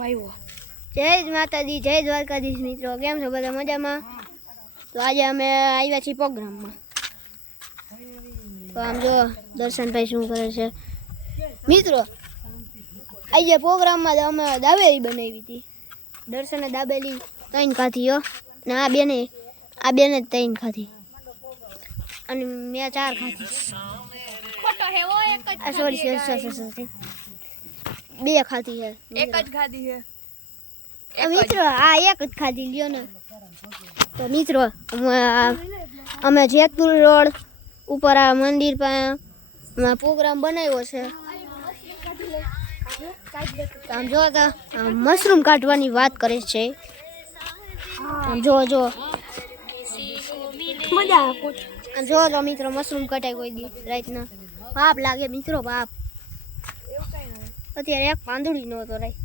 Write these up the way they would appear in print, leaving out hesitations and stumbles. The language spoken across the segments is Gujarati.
જય માતાજી, જય દ્વારકાધીશ મિત્રો, કેમ છો બધા મજામાં? તો આજે અમે આવ્યા છીએ પ્રોગ્રામમાં. તો આમ જો દર્શનભાઈ શું કરે છે મિત્રો. આજે પ્રોગ્રામમાં અમે દાબેલી બનાવી હતી. દર્શને દાબેલી 3 ખાધી હો, ને આ બેને જ 3 ખાધી, અને મેં 4 ખાધી. સોરી 2 ખાધી છે, એક જ ખાધી છે મિત્રો. આ એક જ ખાધી લ્યો ને. તો મિત્રો અમે જેતપુર રોડ ઉપર આ મંદિર પાસે પ્રોગ્રામ બનાવ્યો છે. આમ જો મશરૂમ કાઢવાની વાત કરે છે. આમ જો તો મિત્રો મશરૂમ કટાય કોઈ દી રાતના. પાપ લાગે મિત્રો, પાપ. અત્યારે એક પાંદડી નો તો રાઈ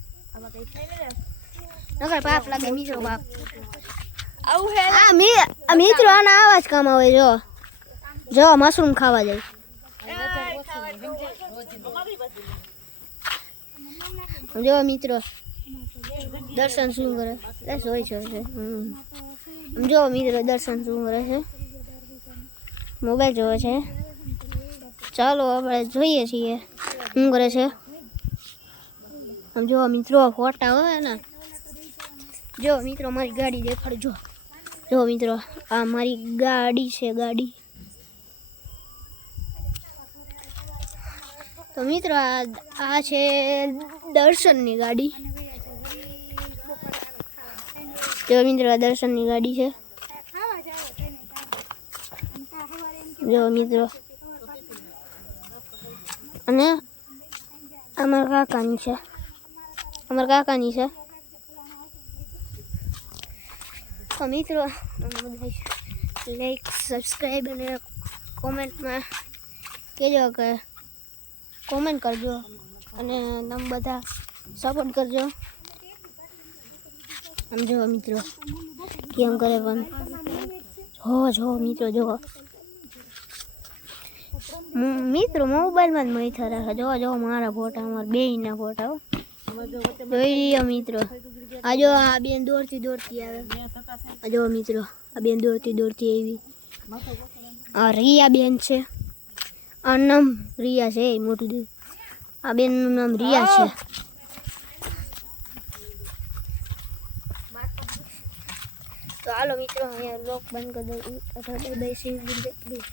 નકર પાપ લાગે મિત્રો, પાપ. આ મિત્રો આના આવા જ કામ આવે. જો મશરૂમ ખાવા જાય. જો મિત્રો દર્શન શું કરે હોય છે. જો મિત્રો દર્શન શું કરે છે, મોબાઈલ જોવે છે. ચાલો આપણે જોઈએ છીએ શું કરે છે. જો મિત્રો ફોટા હોય ને, જો મિત્રો મારી ગાડી દેખાડજો. જો મિત્રો આ મારી ગાડી છે, ગાડી. તો મિત્રો આ છે દર્શનની ગાડી. જો મિત્રો આ દર્શનની ગાડી છે. જો મિત્રો અને અમારા કાકાની છે. તો મિત્રો લાઈક, સબસ્ક્રાઈબ અને કોમેન્ટમાં કહેજો કે કોમેન્ટ કરજો, અને તમે બધા સપોર્ટ કરજો. આમ જો મિત્રો કેમ કરે પણ જો મિત્રો મિત્રો મોબાઈલમાં જ મૈથા રાખે. જો મારા ફોટા, અમારા બેયના ફોટા જોઈ લ્યો મિત્રો. આ જો આ બેન દોડતી આવે. આ જો મિત્રો આ બેન દોડતી આવી. આ રિયા બેન છે. આ નામ રિયા છે, મોટું દૂધ. આ બેનનું નામ રિયા છે. તો હાલો મિત્રો અહીંયા લોક બંધ કરી દઉં.